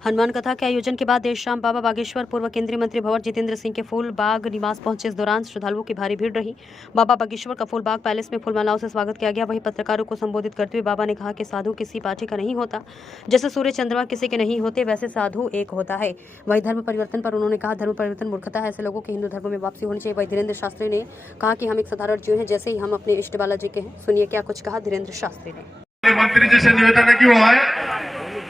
हनुमान कथा के आयोजन के बाद देर शाम बाबा बागेश्वर पूर्व केंद्रीय मंत्री भंवर जितेंद्र सिंह के फूल बाग निवास पहुंचे। इस दौरान श्रद्धालुओं की भारी भीड़ रही। बाबा बागेश्वर का फूल बाग पैलेस में फूलमालाओं से स्वागत किया गया। वहीं पत्रकारों को संबोधित करते हुए बाबा ने कहा कि साधु किसी पार्टी का नहीं होता, जैसे सूर्य चंद्रमा किसी के नहीं होते वैसे साधु एक होता है। वहीं धर्म परिवर्तन पर उन्होंने कहा, धर्म परिवर्तन मूर्खता है, ऐसे लोगों की हिंदू धर्म में वापसी होनी चाहिए। वहीं धीरेन्द्र शास्त्री ने कहा कि हम एक साधारण जीव हैं, जैसे ही हम अपने इष्ट बालाजी के हैं। सुनिए क्या कुछ कहा धीरेन्द्र शास्त्री ने। मंत्री जी से निवेदन है कि वो आए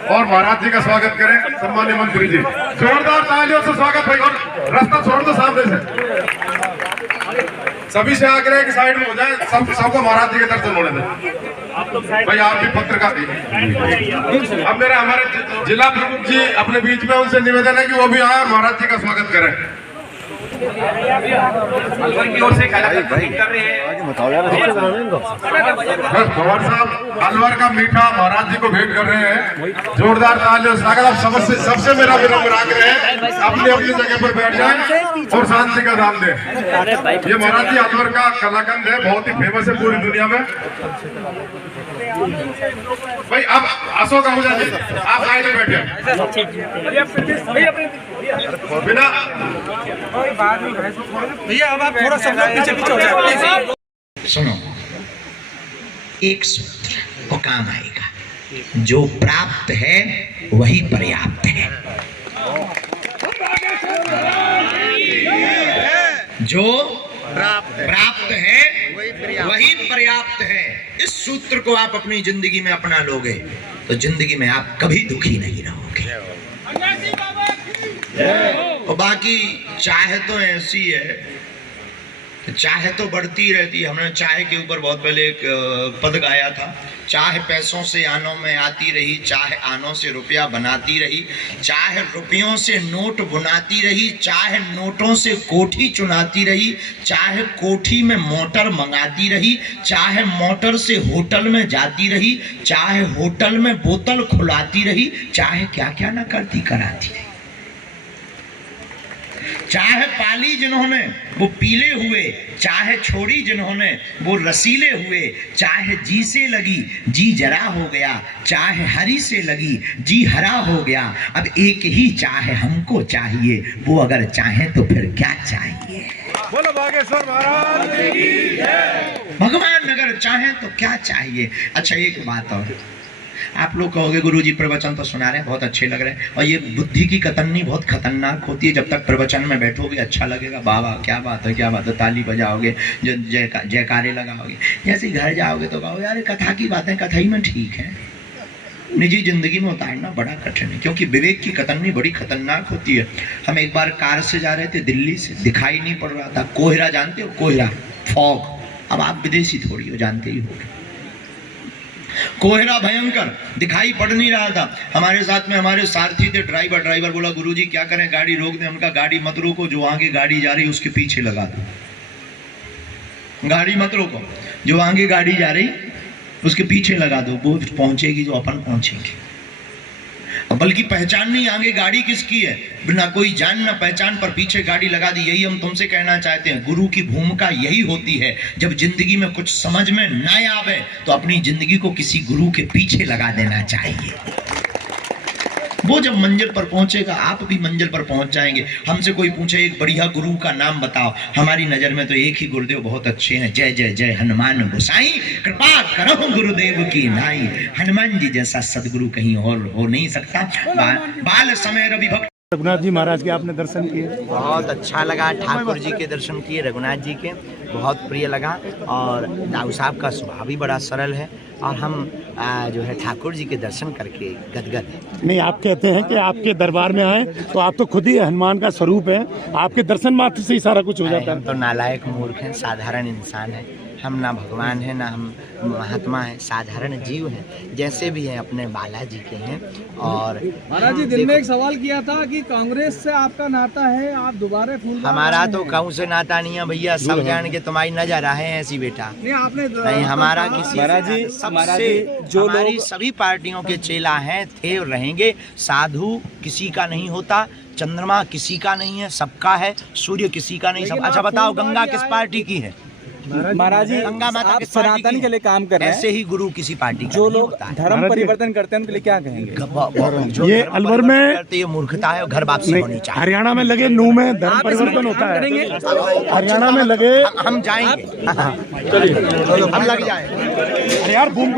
और महाराज जी का स्वागत करें। सम्मान्य मंत्री जी, जोरदार तालियों से स्वागत भाई। और रास्ता छोड़ दो सामने से, सभी से आग्रह कि साइड में हो जाए, सबको महाराज जी के दर्शन होने दें। भाई आप भी पत्रकार थे। अब मेरा हमारे जिला प्रमुख जी अपने बीच में, उनसे निवेदन है कि वो भी आए और महाराज जी का स्वागत करें। पवार साहब अलवर का मीठा महाराज जी को भेंट कर रहे हैं। जोरदार तालियों से स्वागत। सबसे मेरा विनम्र आग्रह है, अपनी अपनी जगह पर बैठ जाएं और शांति का दान दें। ये महाराज जी अलवर का कलाकंद है, बहुत ही फेमस है पूरी दुनिया में। भाई अब अशोक आहूजा जी आप साइड में बैठे बिना भैया, अब आप थोड़ा सा पीछे हो जाए। सुनो, एक सूत्र वो काम आएगा, जो प्राप्त है वही पर्याप्त है। जो प्राप्त है वही पर्याप्त है। इस सूत्र को आप अपनी जिंदगी में अपना लोगे तो जिंदगी में आप कभी दुखी नहीं रहोगे। और बाकी चाहे तो ऐसी है, चाहे तो बढ़ती रहती है। हमने चाहे के ऊपर बहुत पहले एक पद गाया था। चाहे पैसों से आनों में आती रही, चाहे आनों से रुपया बनाती रही, चाहे रुपयों से नोट बुनाती रही, चाहे नोटों से कोठी चुनाती रही, चाहे कोठी में मोटर मंगाती रही, चाहे मोटर से होटल में जाती रही, चाहे होटल में बोतल खुलाती रही, चाहे क्या क्या ना करती कराती रही। चाहे पाली जिन्होंने वो पीले हुए, चाहे छोड़ी जिन्होंने वो रसीले हुए, चाहे जी से लगी जी जरा हो गया, चाहे हरी से लगी जी हरा हो गया। अब एक ही चाहे हमको चाहिए, वो अगर चाहे तो फिर क्या चाहिए। बोलो बागेश्वर महाराज की जय। भगवान अगर चाहे तो क्या चाहिए। अच्छा, एक बात और, आप लोग कहोगे गुरुजी प्रवचन तो सुना रहे हैं, बहुत अच्छे लग रहे हैं, और ये बुद्धि की कतरनी बहुत खतरनाक होती है। जब तक प्रवचन में बैठोगे अच्छा लगेगा, बाबा क्या बात है क्या बात है, ताली बजाओगे, जयकारे लगाओगे। जैसे घर जाओगे तो कहोगे यार कथा की बातें कथा ही में ठीक है, निजी जिंदगी में उतारना बड़ा कठिन है, क्योंकि विवेक की कतरनी बड़ी खतरनाक होती है। हम एक बार कार से जा रहे थे दिल्ली से, दिखाई नहीं पड़ रहा था कोहरा, जानते हो कोहरा, फॉग। अब आप विदेशी थोड़ी हो, जानते ही हो, कोहरा भयंकर, दिखाई पड़ नहीं रहा था। हमारे साथ में हमारे सारथी थे, ड्राइवर बोला गुरुजी क्या करें, गाड़ी रोक दें। उनका गाड़ी मत रोको, जो आगे गाड़ी जा रही उसके पीछे लगा दो। गाड़ी मत रोको, जो आगे गाड़ी जा रही उसके पीछे लगा दो, वो पहुंचेगी जो अपन पहुंचेंगे। बल्कि पहचान नहीं आगे गाड़ी किसकी है, बिना कोई जान ना पहचान पर पीछे गाड़ी लगा दी। यही हम तुमसे कहना चाहते हैं, गुरु की भूमिका यही होती है, जब जिंदगी में कुछ समझ में ना आवे तो अपनी जिंदगी को किसी गुरु के पीछे लगा देना चाहिए। वो जब मंजिल पर पहुंचेगा आप भी मंजिल पर पहुंच जाएंगे। हमसे कोई पूछे एक बढ़िया गुरु का नाम बताओ, हमारी नजर में तो एक ही गुरुदेव बहुत अच्छे हैं, जय जय जय हनुमान गोसाई, कृपा करो गुरुदेव की नाई। हनुमान जी जैसा सदगुरु कहीं और हो नहीं सकता। बाल समय रवि भक्त। रघुनाथ जी महाराज के आपने दर्शन किए? बहुत अच्छा लगा, ठाकुर जी के दर्शन किए, रघुनाथ जी के बहुत प्रिय लगा। और दाऊ साहब का स्वभाव भी बड़ा सरल है, और हम जो है ठाकुर जी के दर्शन करके गदगद हैं। नहीं, आप कहते हैं कि आपके दरबार में आए तो आप तो खुद ही हनुमान का स्वरूप है, आपके दर्शन मात्र से ही सारा कुछ हो जाता है। हम तो नालायक मूर्ख हैं, साधारण इंसान हैं। हम ना भगवान हैं ना हम महात्मा हैं, साधारण जीव हैं, जैसे भी हैं अपने बालाजी के हैं। और महाराज जी दिन में एक सवाल किया था कि कांग्रेस से आपका नाता है, आप दोबारा फूल। हमारा तो कहूँ से नाता नहीं है भैया, सब जान के तुम्हारी नजर आए हैं ऐसी बेटा। नहीं आपने नहीं, हमारा किसी सबसे जो हमारी सभी पार्टियों के चेला हैं, थे और रहेंगे। साधु किसी का नहीं होता, चंद्रमा किसी का नहीं है, सबका है। सूर्य किसी का नहीं, सब। अच्छा बताओ, गंगा किस पार्टी की है? महाराज जी गंगा माता आप किस पार्टी सनातन की के लिए काम कर रहे ऐसे हैं, ही गुरु किसी पार्टी का जो नहीं लोग होता है। धर्म महाराज जी, परिवर्तन करते हैं उनके लिए क्या कहेंगे? जो ये धर्म अलवर में परिवर्तन करते, ये मूर्खता है और घर वापसी होनी चाहिए। हरियाणा में लगे नू में धर्म आप इसमें परिवर्तन होता काम है। करेंगे? हरियाणा में लगे हम जाएंगे, चलिए हम लग जाए। अरे यार बूम